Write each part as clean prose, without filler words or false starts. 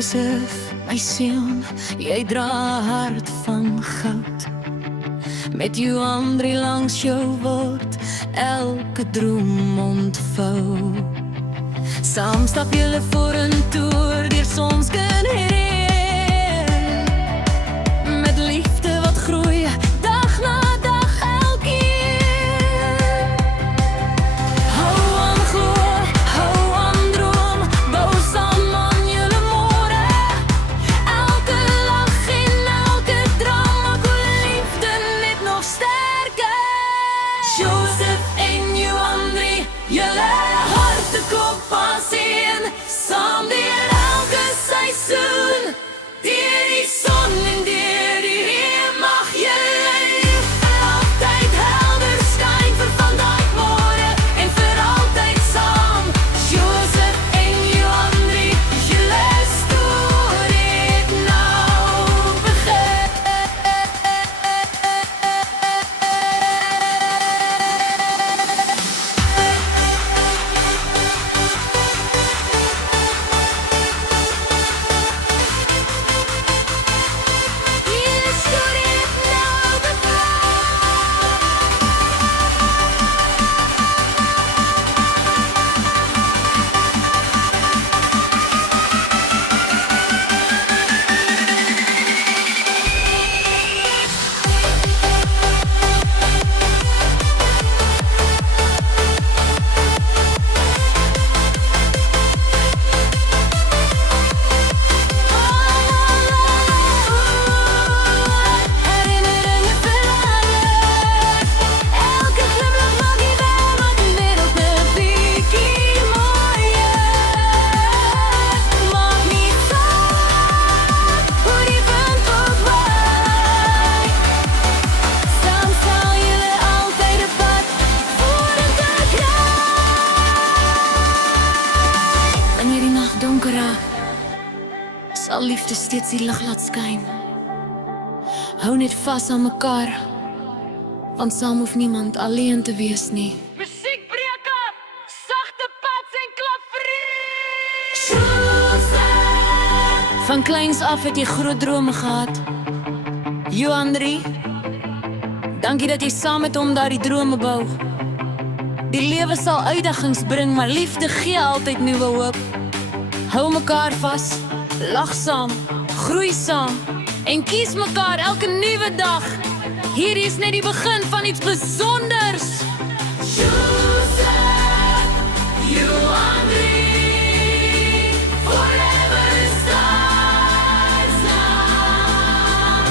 Josef, my seun, jy dra 'n hart van goud. Met jou Andri langs jou word elke droom ontvou. Saam stap julle vorentoe deur sonskyn heen, met liefde wat groei dag na dag elkeen. Hou aan glo, hou aan droom, bou saam aan julle môre. Elke lag en elke droom maak hoe liefde net nog sterker. Josef en jou Andri, julle harte klop as een, saam deur elke seisoen. Deur die son en deur die reën mag julle liefde altyd helder skyn vir vandag môre en vir altyd saam. Josef en jou Andri, julle storie het nou begin. Julle storie het nou begin. Herinneringen veranderen. Elke glimlach mag die wêreld maak die wêreld 'n bietjie mooier. Maak nie saak hoe die wind ook waai. Saam sal julle altyd 'n pad vorentoe kry. Wanneer die nag donker raak, sal liefde steeds die lig laat skyn. Hou net vas aan mekaar, want saam hoef niemand alleen te wees nie. Musiek breek op, sagte pads en klap vrede. Van kleins af het jy groot drome gehad. Jou Andri, dankie dat jy saam met hom daardie drome bou. Die lewe sal uitdagings bring, maar liefde gee altyd nuwe hoop. Hou mekaar vas, lag saam, groei saam en kies mekaar elke nuwe dag. Hierdie is net die begin van iets besonders. Josef, you Andri, forever starts now.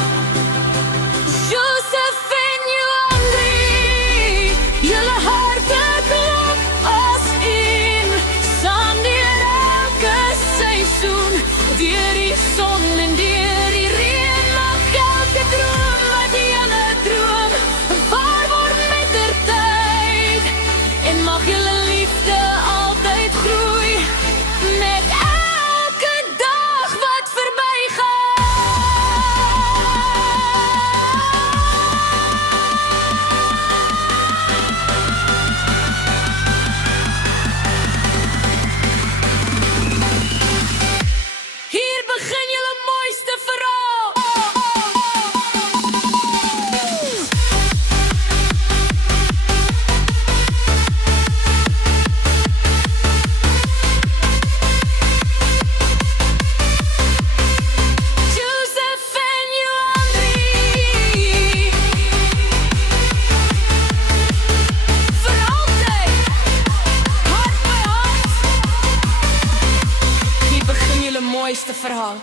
Josef en you Andri, julle harte klop as een, saam deur elke seisoen. Deur die son en deur die reën mag elke droom wat julle droom waar word met der tyd. En mag julle liefde altyd groei met elke dag wat verbygaan. Hier begin julle mooiste verhaal. Josef en you Andri, vir altyd, hart by hart. Hier begin julle mooiste verhaal.